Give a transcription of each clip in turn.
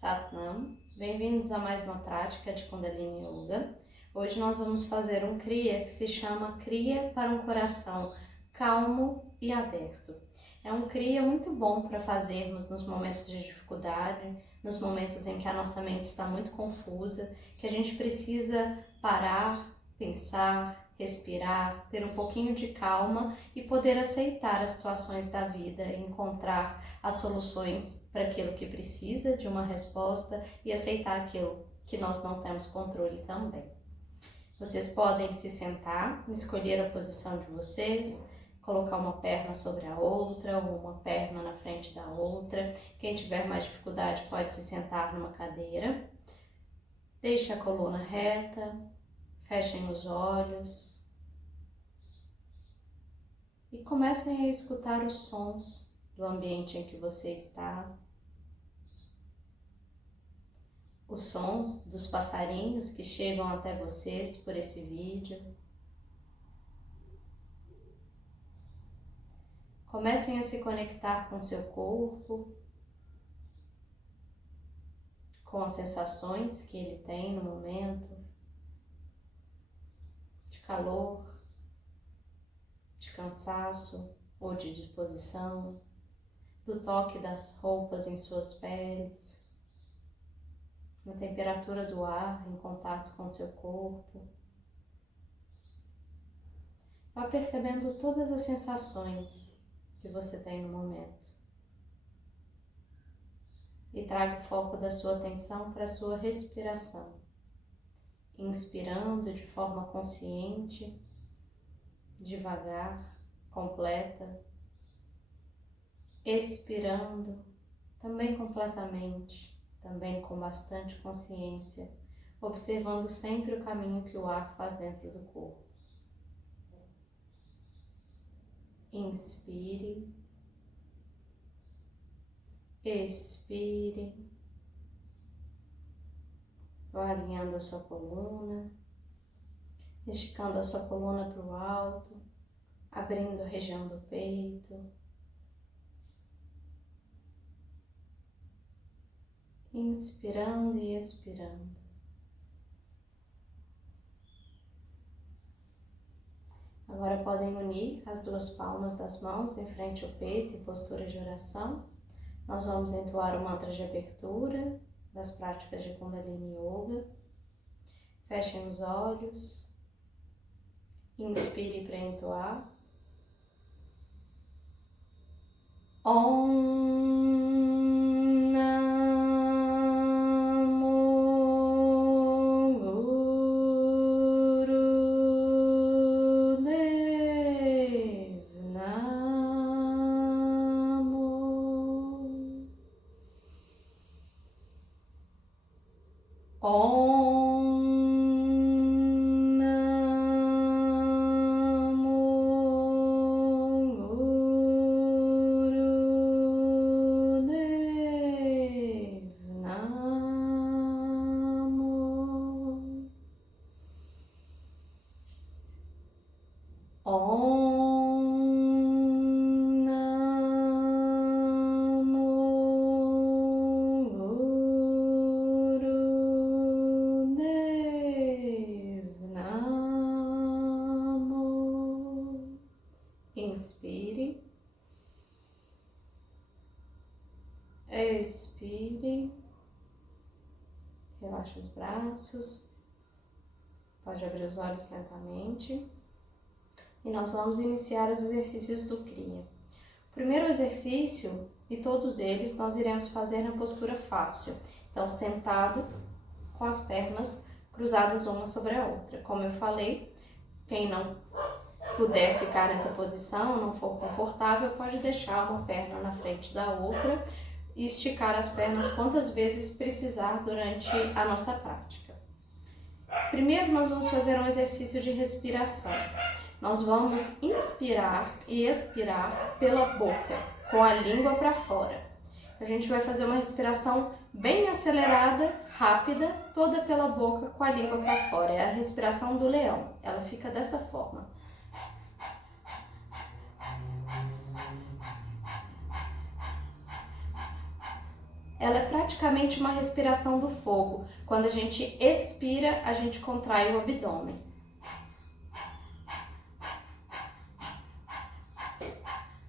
Satnam, bem-vindos a mais uma prática de Kundalini Yoga. Hoje nós vamos fazer um Kriya que se chama Kriya para um coração calmo e aberto. É um Kriya muito bom para fazermos nos momentos de dificuldade, nos momentos em que a nossa mente está muito confusa, que a gente precisa parar, pensar, respirar, ter um pouquinho de calma e poder aceitar as situações da vida, encontrar as soluções para aquilo que precisa de uma resposta e aceitar aquilo que nós não temos controle também. Vocês podem se sentar, escolher a posição de vocês, colocar uma perna sobre a outra ou uma perna na frente da outra. Quem tiver mais dificuldade pode se sentar numa cadeira. Deixe a coluna reta, fechem os olhos e comecem a escutar os sons do ambiente em que você está. Os sons dos passarinhos que chegam até vocês por esse vídeo. Comecem a se conectar com seu corpo, com as sensações que ele tem no momento, de calor, de cansaço ou de disposição, do toque das roupas em suas peles, na temperatura do ar em contato com seu corpo. Vá percebendo todas as sensações que você tem no momento. E traga o foco da sua atenção para a sua respiração. Inspirando de forma consciente, devagar, completa. Expirando também completamente, também com bastante consciência, observando sempre o caminho que o ar faz dentro do corpo. Inspire, expire, vá alinhando a sua coluna, esticando a sua coluna para o alto, abrindo a região do peito, inspirando e expirando. Agora podem unir as duas palmas das mãos em frente ao peito em postura de oração. Nós vamos entoar o mantra de abertura das práticas de Kundalini Yoga. Fechem os olhos. Inspire para entoar. Om Namo Gurudev Namo. Om Namo Gurudev Namo. Om Namo Gurudev Namo. Inspire, expire, relaxe os braços, pode abrir os olhos lentamente. E nós vamos iniciar os exercícios do Kriya. O primeiro exercício, e todos eles, nós iremos fazer na postura fácil. Então, sentado, com as pernas cruzadas uma sobre a outra. Como eu falei, quem não puder ficar nessa posição, não for confortável, pode deixar uma perna na frente da outra e esticar as pernas quantas vezes precisar durante a nossa prática. Primeiro, nós vamos fazer um exercício de respiração. Nós vamos inspirar e expirar pela boca, com a língua para fora. A gente vai fazer uma respiração bem acelerada, rápida, toda pela boca, com a língua para fora. É a respiração do leão. Ela fica dessa forma. ela é praticamente uma respiração do fogo. Quando a gente expira, a gente contrai o abdômen.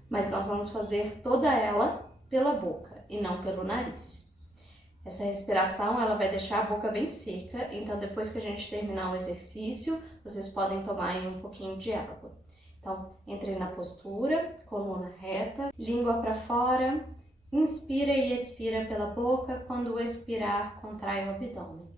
Mas nós vamos fazer toda ela pela boca e não pelo nariz. Essa respiração, ela vai deixar a boca bem seca, então depois que a gente terminar o exercício, vocês podem tomar aí um pouquinho de água. Então, entre na postura, coluna reta, língua para fora, inspira e expira pela boca. Quando expirar, contrai o abdômen.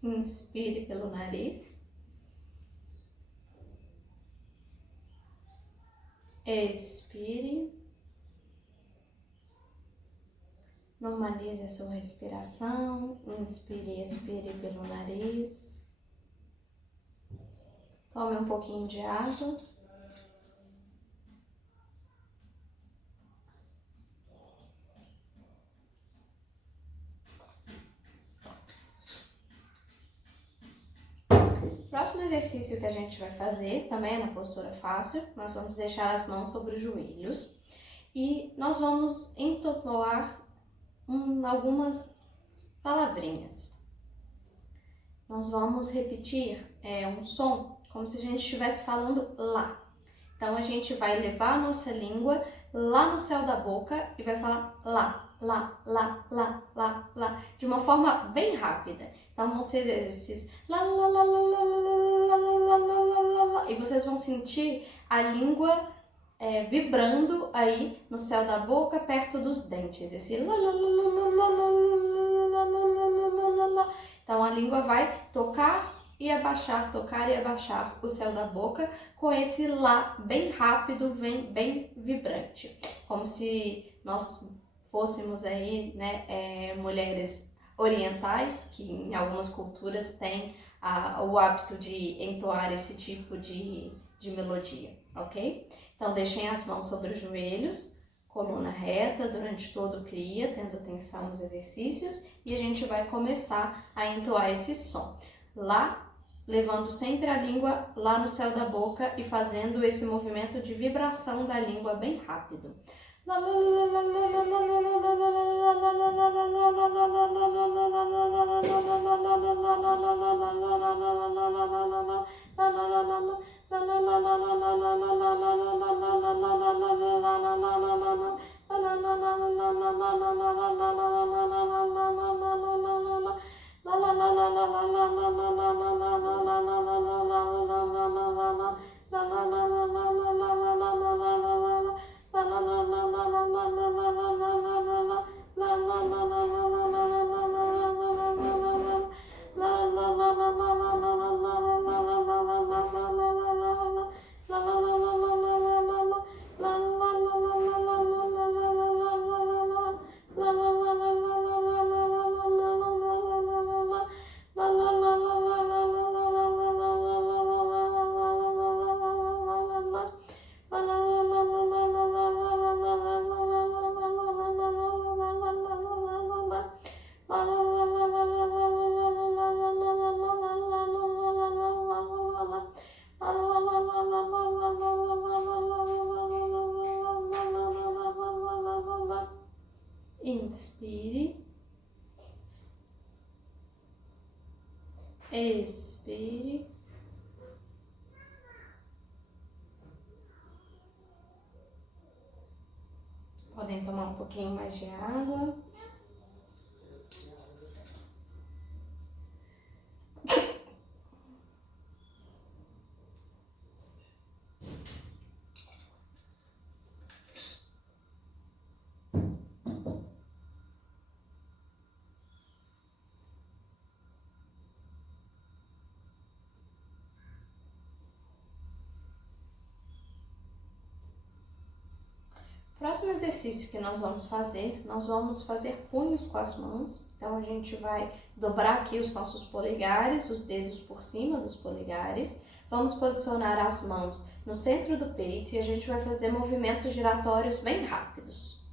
Inspire pelo nariz. Expire. Normalize a sua respiração. Inspire e expire pelo nariz. Tome um pouquinho de água. O próximo exercício que a gente vai fazer também é na postura fácil. Nós vamos deixar as mãos sobre os joelhos e nós vamos entoar algumas palavrinhas. Nós vamos repetir um som como se a gente estivesse falando lá. Então a gente vai levar a nossa língua lá no céu da boca e vai falar lá, lá, lá, lá, lá, lá, de uma forma bem rápida. Então vão ser esses lá, lá, lá, lá, lá, lá, lá, lá, lá, lá, e vocês vão sentir a língua vibrando aí no céu da boca, perto dos dentes. Esse lá, lá, lá, lá, lá, lá, lá, lá, lá, lá. Então a língua vai tocar e abaixar, tocar e abaixar o céu da boca com esse lá bem rápido, bem vibrante, como se nós fôssemos aí, né, mulheres orientais, que em algumas culturas têm o hábito de entoar esse tipo de melodia, ok? Então deixem as mãos sobre os joelhos, coluna reta durante todo o Kriya, tendo atenção nos exercícios, e a gente vai começar a entoar esse som. Lá, levando sempre a língua lá no céu da boca e fazendo esse movimento de vibração da língua bem rápido. Expire. Podem tomar um pouquinho mais de água. Próximo exercício que nós vamos fazer punhos com as mãos. Então, a gente vai dobrar aqui os nossos polegares, os dedos por cima dos polegares. Vamos posicionar as mãos no centro do peito e a gente vai fazer movimentos giratórios bem rápidos.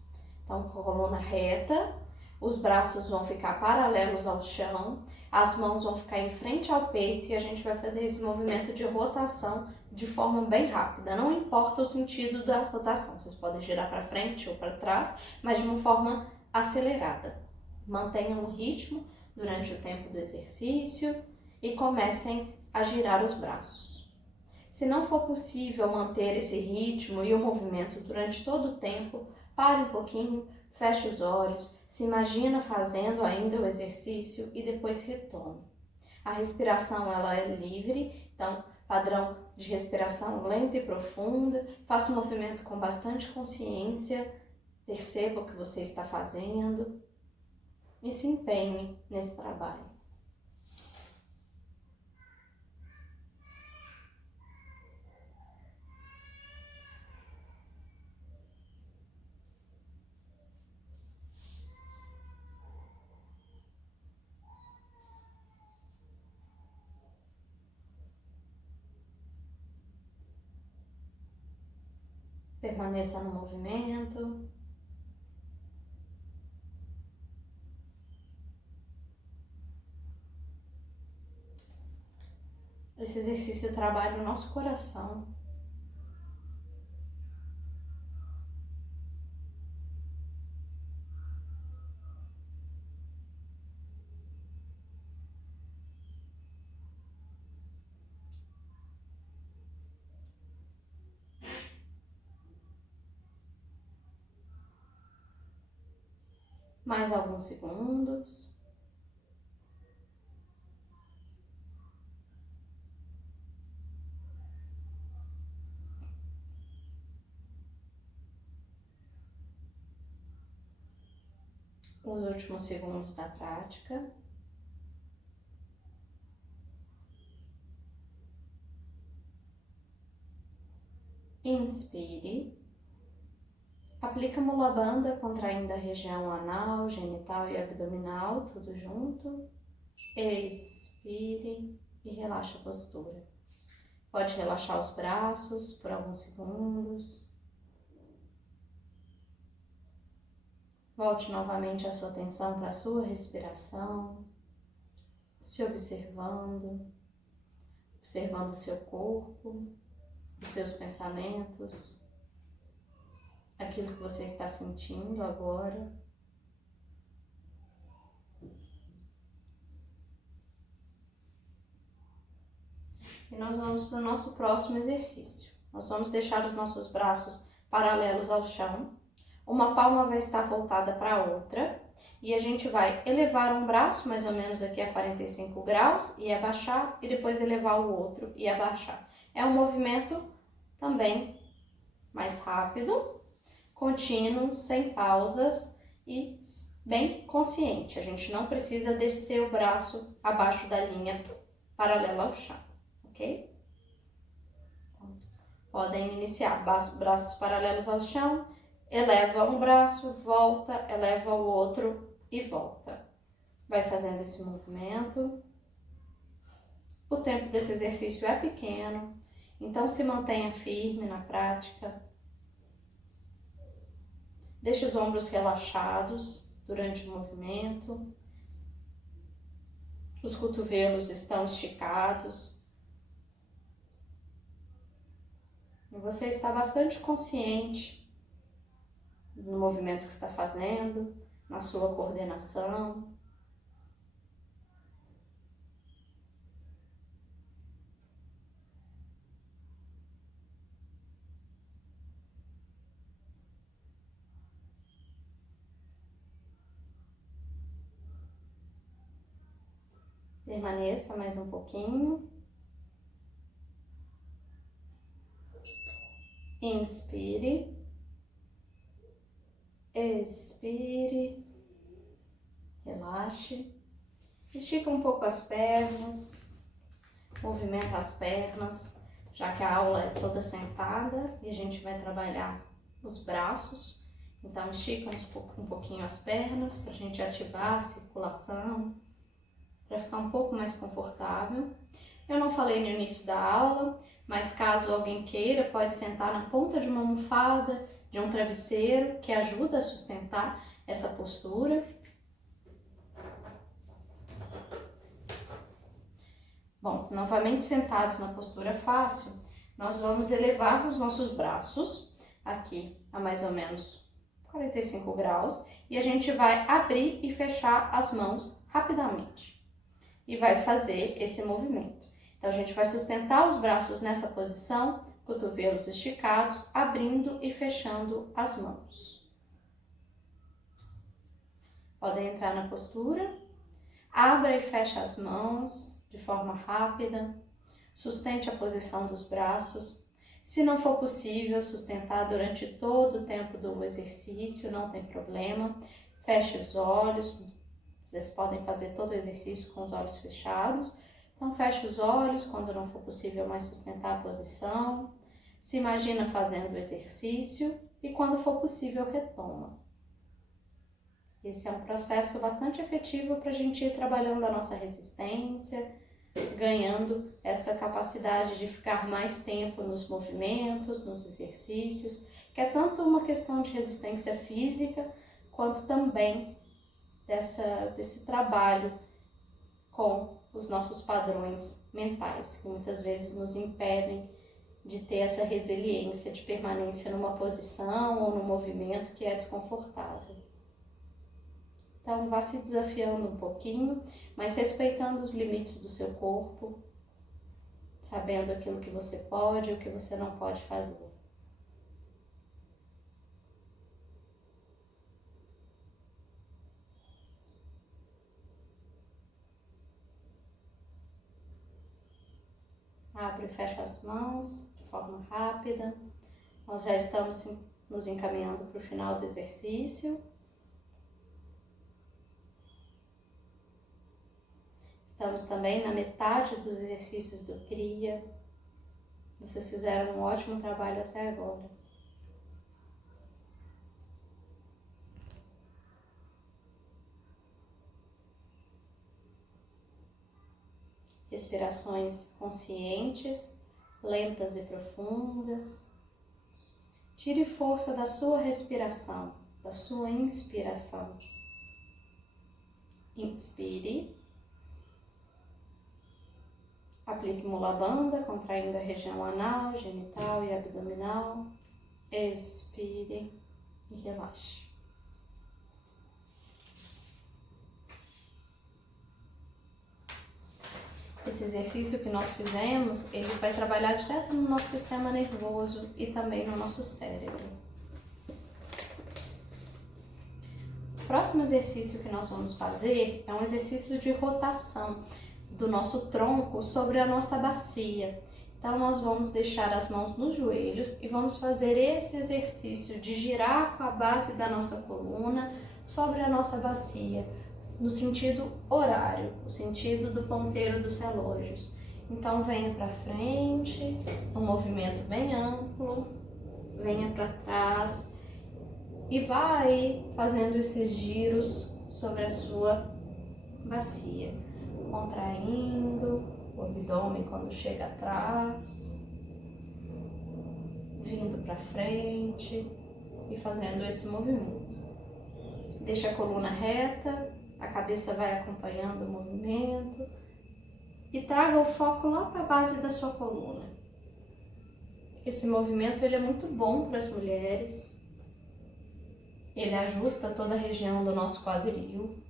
Então, coluna reta, os braços vão ficar paralelos ao chão, as mãos vão ficar em frente ao peito e a gente vai fazer esse movimento de rotação de forma bem rápida. Não importa o sentido da rotação, vocês podem girar para frente ou para trás, mas de uma forma acelerada. Mantenham o ritmo durante o tempo do exercício e comecem a girar os braços. Se não for possível manter esse ritmo e o movimento durante todo o tempo, pare um pouquinho, feche os olhos, se imagina fazendo ainda o exercício e depois retome. A respiração ela é livre, então padrão de respiração lenta e profunda, faça o movimento com bastante consciência, perceba o que você está fazendo e se empenhe nesse trabalho. Permaneça no movimento. Esse exercício trabalha o nosso coração. Mais alguns segundos. Os últimos segundos da prática. Inspire. Aplica Mula Bandha contraindo a região anal, genital e abdominal, tudo junto. Expire e relaxa a postura. Pode relaxar os braços por alguns segundos. Volte novamente a sua atenção para a sua respiração, se observando, observando o seu corpo, os seus pensamentos, aquilo que você está sentindo agora. E nós vamos para o nosso próximo exercício. Nós vamos deixar os nossos braços paralelos ao chão. Uma palma vai estar voltada para a outra. E a gente vai elevar um braço, mais ou menos aqui a 45 graus, e abaixar. E depois elevar o outro e abaixar. É um movimento também mais rápido, contínuo, sem pausas e bem consciente. A gente não precisa descer o braço abaixo da linha paralela ao chão, ok? Então, podem iniciar braços paralelos ao chão, eleva um braço, volta, eleva o outro e volta. Vai fazendo esse movimento. O tempo desse exercício é pequeno, então se mantenha firme na prática. Deixe os ombros relaxados durante o movimento. Os cotovelos estão esticados. E você está bastante consciente no movimento que está fazendo, na sua coordenação. Permaneça mais um pouquinho. Inspire. Expire. Relaxe. Estica um pouco as pernas. Movimenta as pernas, já que a aula é toda sentada e a gente vai trabalhar os braços. Então, estica um pouquinho as pernas para a gente ativar a circulação, para ficar um pouco mais confortável. Eu não falei no início da aula, mas caso alguém queira, pode sentar na ponta de uma almofada, de um travesseiro, que ajuda a sustentar essa postura. Bom, novamente sentados na postura fácil, nós vamos elevar os nossos braços aqui a mais ou menos 45 graus e a gente vai abrir e fechar as mãos rapidamente e vai fazer esse movimento. Então, a gente vai sustentar os braços nessa posição, cotovelos esticados, abrindo e fechando as mãos. Podem entrar na postura, abra e fecha as mãos de forma rápida, sustente a posição dos braços. Se não for possível sustentar durante todo o tempo do exercício, não tem problema, feche os olhos, vocês podem fazer todo o exercício com os olhos fechados, então feche os olhos quando não for possível mais sustentar a posição, se imagina fazendo o exercício e quando for possível retoma. Esse é um processo bastante efetivo para a gente ir trabalhando a nossa resistência, ganhando essa capacidade de ficar mais tempo nos movimentos, nos exercícios, que é tanto uma questão de resistência física, quanto também desse trabalho com os nossos padrões mentais, que muitas vezes nos impedem de ter essa resiliência de permanência numa posição ou num movimento que é desconfortável. Então, vá se desafiando um pouquinho, mas respeitando os limites do seu corpo, sabendo aquilo que você pode e o que você não pode fazer. Abre e fecha as mãos de forma rápida. Nós já estamos nos encaminhando para o final do exercício. Estamos também na metade dos exercícios do CRIA. Vocês fizeram um ótimo trabalho até agora. Respirações conscientes, lentas e profundas. Tire força da sua respiração, da sua inspiração. Inspire. Aplique Mula Bandha, contraindo a região anal, genital e abdominal. Expire e relaxe. Esse exercício que nós fizemos, ele vai trabalhar direto no nosso sistema nervoso e também no nosso cérebro. O próximo exercício que nós vamos fazer é um exercício de rotação do nosso tronco sobre a nossa bacia. Então, nós vamos deixar as mãos nos joelhos e vamos fazer esse exercício de girar com a base da nossa coluna sobre a nossa bacia, no sentido horário, o sentido do ponteiro dos relógios. Então, venha para frente, um movimento bem amplo, venha para trás e vai fazendo esses giros sobre a sua bacia, contraindo o abdômen quando chega atrás, vindo para frente e fazendo esse movimento. Deixa a coluna reta, a cabeça vai acompanhando o movimento e traga o foco lá para a base da sua coluna. Esse movimento ele é muito bom para as mulheres, ele ajusta toda a região do nosso quadril.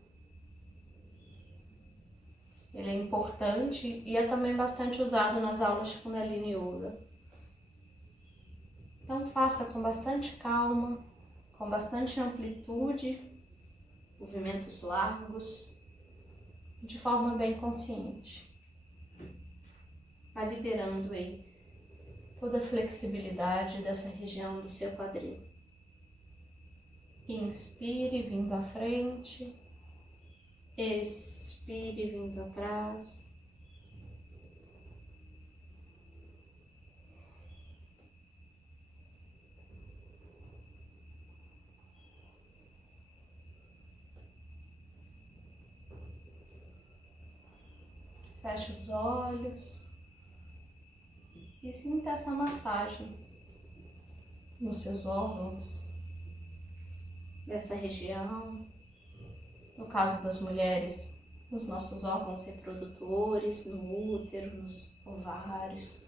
Ele é importante e é também bastante usado nas aulas de Kundalini Yoga. Então faça com bastante calma, com bastante amplitude, movimentos largos de forma bem consciente. Vai liberando aí toda a flexibilidade dessa região do seu quadril. Inspire, vindo à frente. Expire, vindo atrás. Feche os olhos e sinta essa massagem nos seus órgãos dessa região. No caso das mulheres, nos nossos órgãos reprodutores, no útero, nos ovários.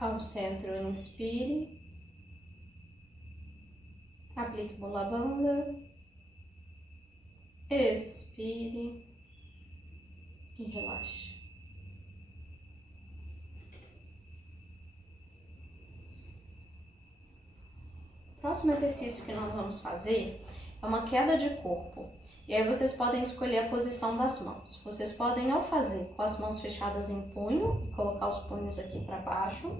Ao centro, inspire, aplique Mula Bandha, expire e relaxe. O próximo exercício que nós vamos fazer é uma queda de corpo. E aí vocês podem escolher a posição das mãos. Vocês podem ou fazer com as mãos fechadas em punho, e colocar os punhos aqui para baixo,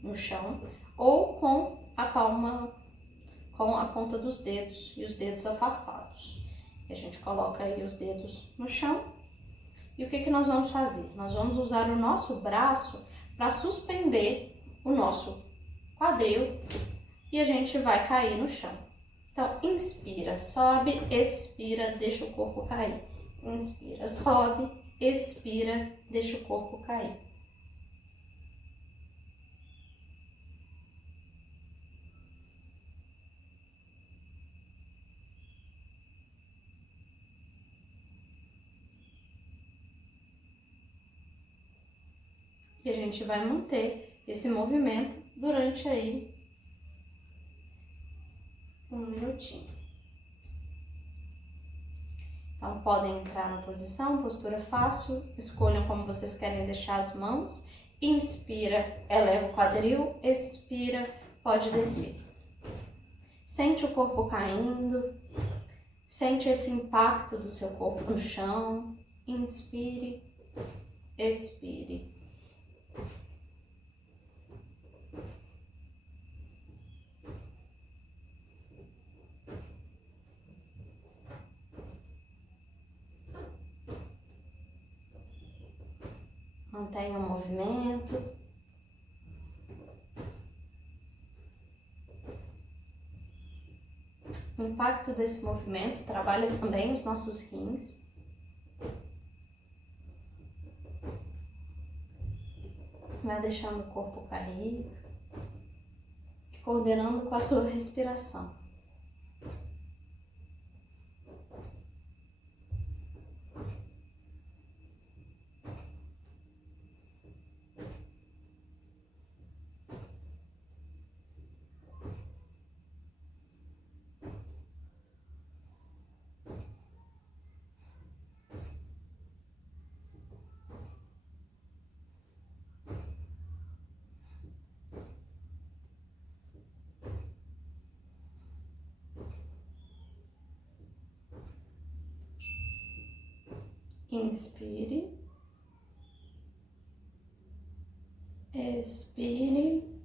no chão, ou com a palma, com a ponta dos dedos e os dedos afastados. E a gente coloca aí os dedos no chão. E o que nós vamos fazer? Nós vamos usar o nosso braço para suspender o nosso quadril e a gente vai cair no chão. Então, inspira, sobe, expira, deixa o corpo cair. Inspira, sobe, expira, deixa o corpo cair. E a gente vai manter esse movimento durante aí 1 minutinho. Então, podem entrar na posição, postura fácil, escolham como vocês querem deixar as mãos. Inspira, eleva o quadril, expira, pode descer. Sente o corpo caindo, sente esse impacto do seu corpo no chão. Inspire, expire. Mantenha o movimento. O impacto desse movimento trabalha também os nossos rins. Vai deixando o corpo cair, coordenando com a sua respiração. Inspire, expire,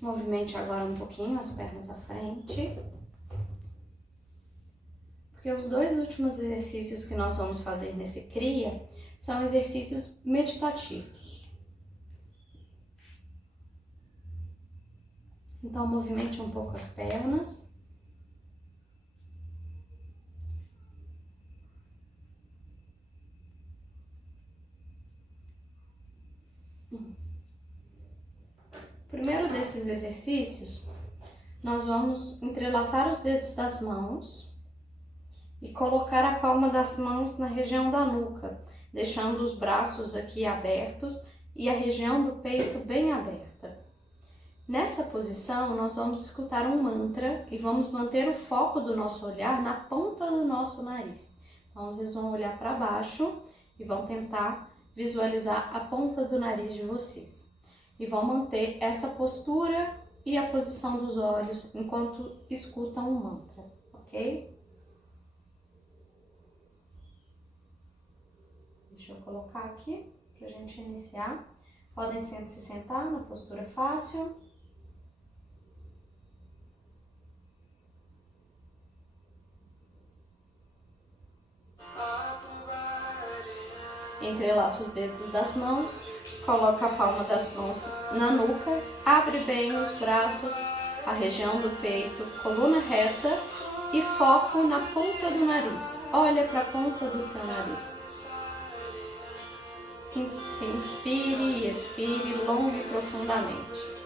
movimente agora um pouquinho as pernas à frente, porque os dois últimos exercícios que nós vamos fazer nesse Kriya são exercícios meditativos. Então, movimente um pouco as pernas. Primeiro desses exercícios, nós vamos entrelaçar os dedos das mãos e colocar a palma das mãos na região da nuca, deixando os braços aqui abertos e a região do peito bem aberta. Nessa posição, nós vamos escutar um mantra e vamos manter o foco do nosso olhar na ponta do nosso nariz. Então, vocês vão olhar para baixo e vão tentar visualizar a ponta do nariz de vocês. E vão manter essa postura e a posição dos olhos enquanto escutam o mantra, ok? Deixa eu colocar aqui para a gente iniciar. Podem se sentar na postura fácil. Entrelaça os dedos das mãos, coloca a palma das mãos na nuca, abre bem os braços, a região do peito, coluna reta e foco na ponta do nariz. Olha para a ponta do seu nariz. Inspire e expire longo e profundamente.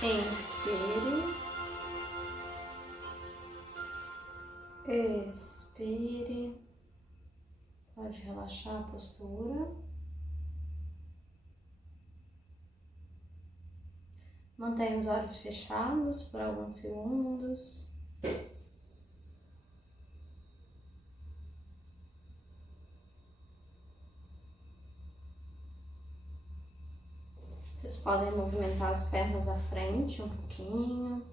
Inspire. Expire. Pode relaxar a postura. Mantenha os olhos fechados por alguns segundos. Vocês podem movimentar as pernas à frente um pouquinho.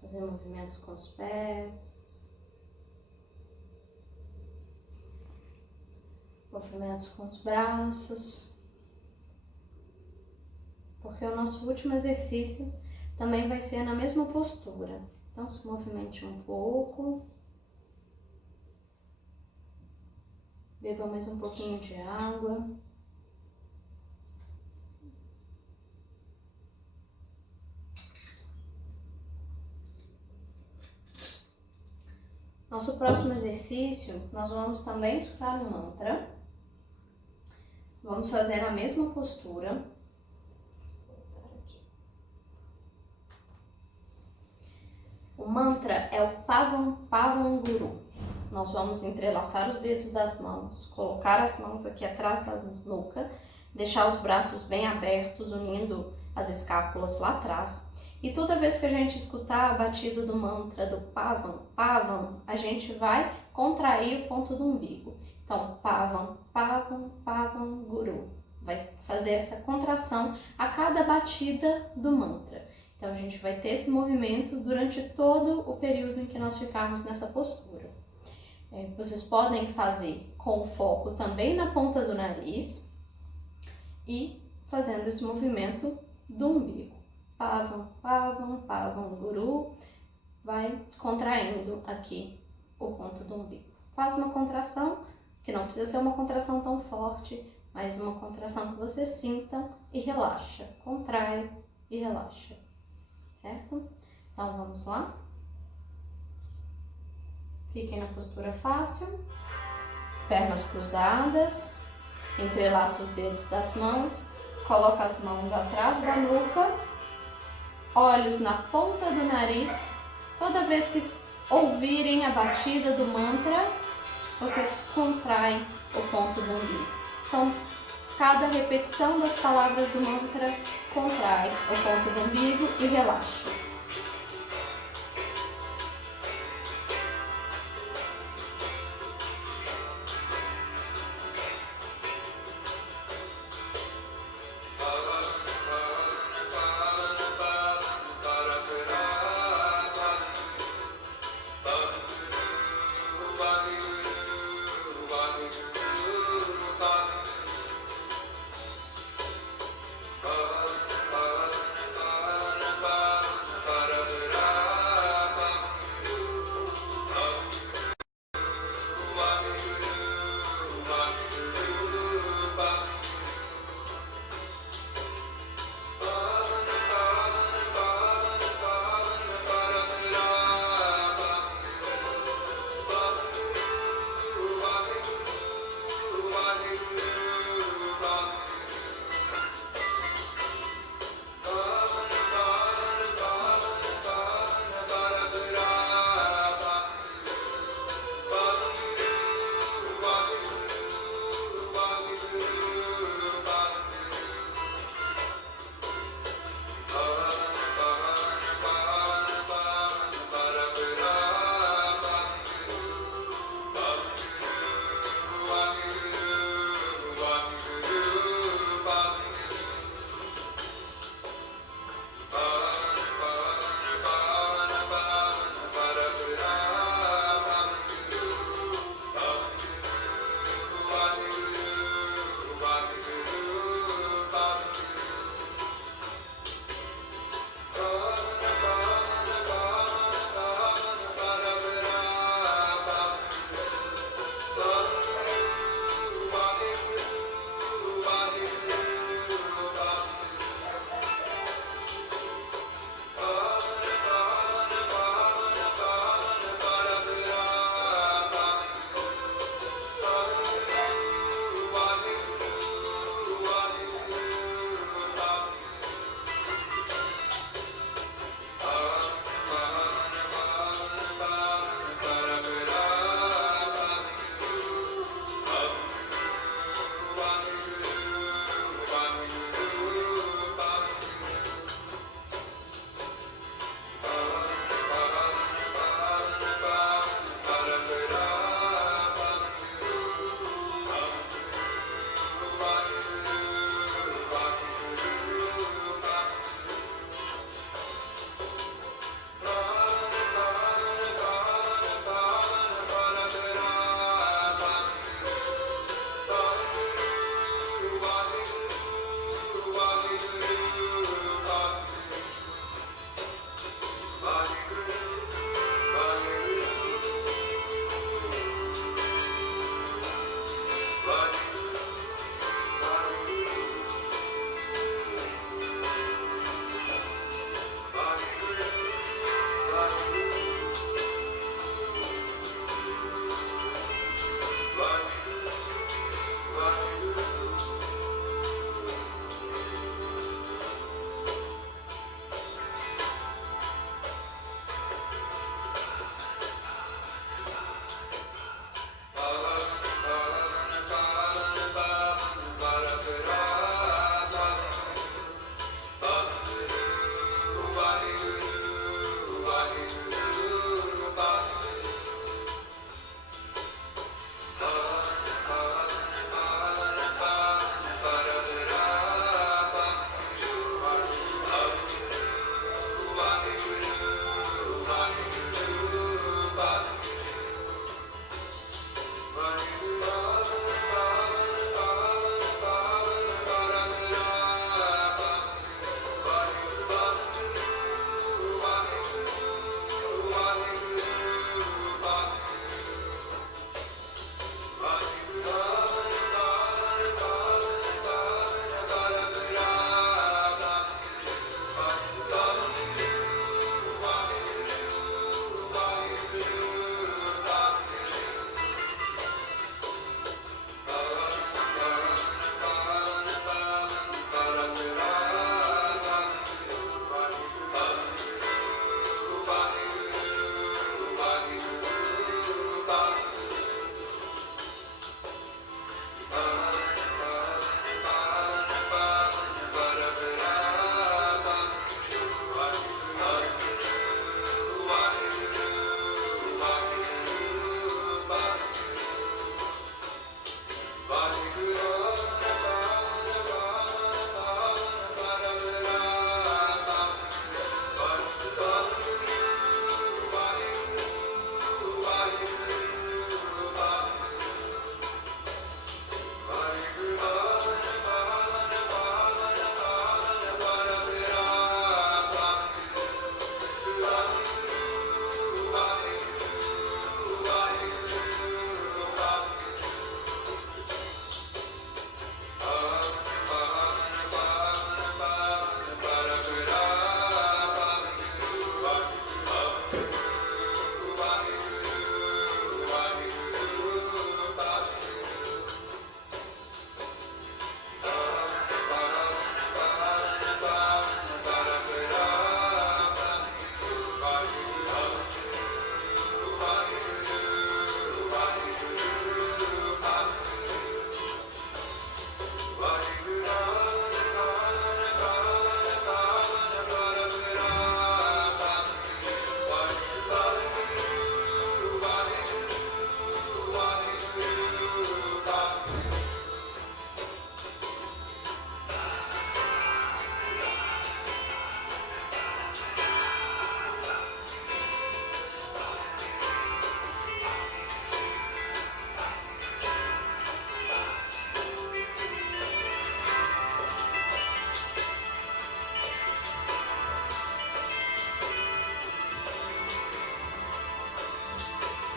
Fazer movimentos com os pés. Movimentos com os braços. Porque o nosso último exercício também vai ser na mesma postura. Então, se movimente um pouco. Beba mais um pouquinho de água. Nosso próximo exercício, nós vamos também escutar um mantra. Vamos fazer a mesma postura. O mantra é o Pavan Pavan Guru. Nós vamos entrelaçar os dedos das mãos, colocar as mãos aqui atrás da nuca, deixar os braços bem abertos, unindo as escápulas lá atrás. E toda vez que a gente escutar a batida do mantra do Pavan Pavan, a gente vai contrair o ponto do umbigo. Então, Pavan Pavan Pavan Guru. Vai fazer essa contração a cada batida do mantra. Então, a gente vai ter esse movimento durante todo o período em que nós ficarmos nessa postura. Vocês podem fazer com foco também na ponta do nariz e fazendo esse movimento do umbigo. Pavam, Pavam, Pavam Guru. Vai contraindo aqui o ponto do umbigo. Faz uma contração, que não precisa ser uma contração tão forte, mas uma contração que você sinta e relaxa. Contrai e relaxa. Certo? Então, vamos lá. Fiquem na postura fácil. Pernas cruzadas. Entrelaça os dedos das mãos. Coloca as mãos atrás da nuca. Olhos na ponta do nariz. Toda vez que ouvirem a batida do mantra, vocês contraem o ponto do umbigo. Então, cada repetição das palavras do mantra contrai o ponto do umbigo e relaxa.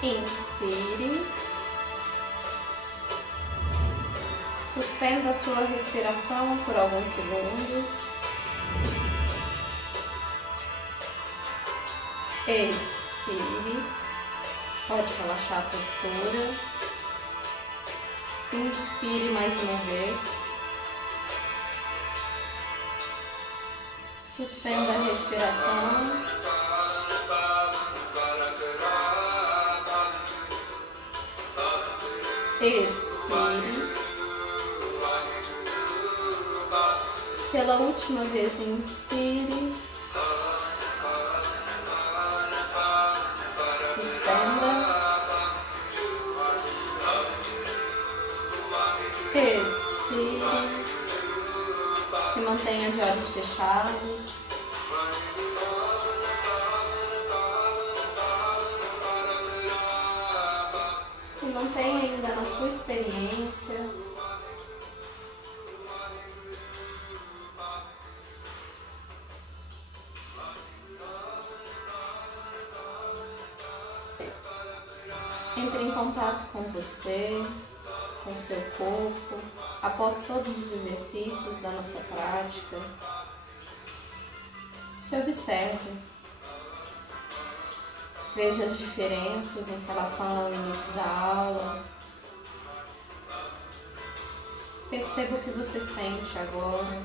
Inspire. Suspenda a sua respiração por alguns segundos. Expire. Pode relaxar a postura. Inspire mais uma vez. Suspenda a respiração. Expire. Pela última vez, inspire. Suspenda. Expire. Se mantenha de olhos fechados. Se mantenha ainda na sua experiência. Entre em contato com você, com seu corpo, após todos os exercícios da nossa prática. Se observe. Veja as diferenças em relação ao início da aula. Perceba o que você sente agora,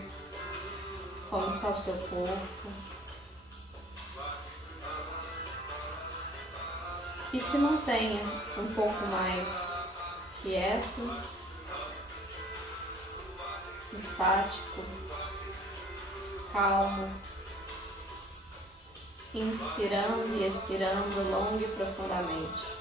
como está o seu corpo. E se mantenha um pouco mais quieto, estático, calmo, inspirando e expirando longo e profundamente.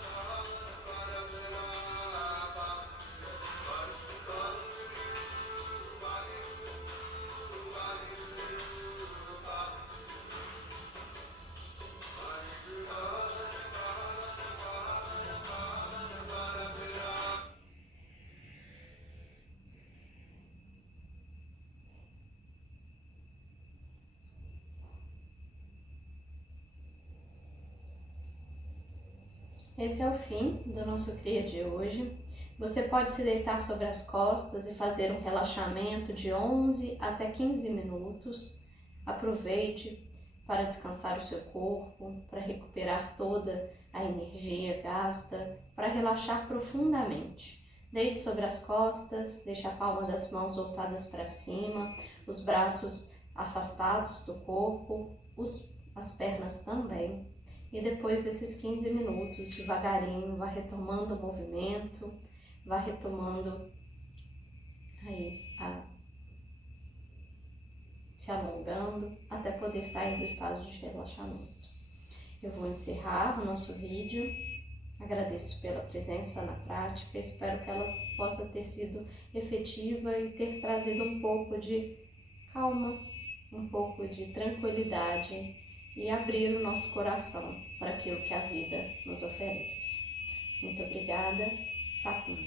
Esse é o fim do nosso CRIA de hoje. Você pode se deitar sobre as costas e fazer um relaxamento de 11 até 15 minutos. Aproveite para descansar o seu corpo, para recuperar toda a energia gasta, para relaxar profundamente. Deite sobre as costas, deixe a palma das mãos voltadas para cima, os braços afastados do corpo, as pernas também. E depois desses 15 minutos, devagarinho, vá retomando o movimento, vá retomando aí, se alongando, até poder sair do estado de relaxamento. Eu vou encerrar o nosso vídeo. Agradeço pela presença na prática, espero que ela possa ter sido efetiva e ter trazido um pouco de calma, um pouco de tranquilidade e abrir o nosso coração para aquilo que a vida nos oferece. Muito obrigada, Satnam.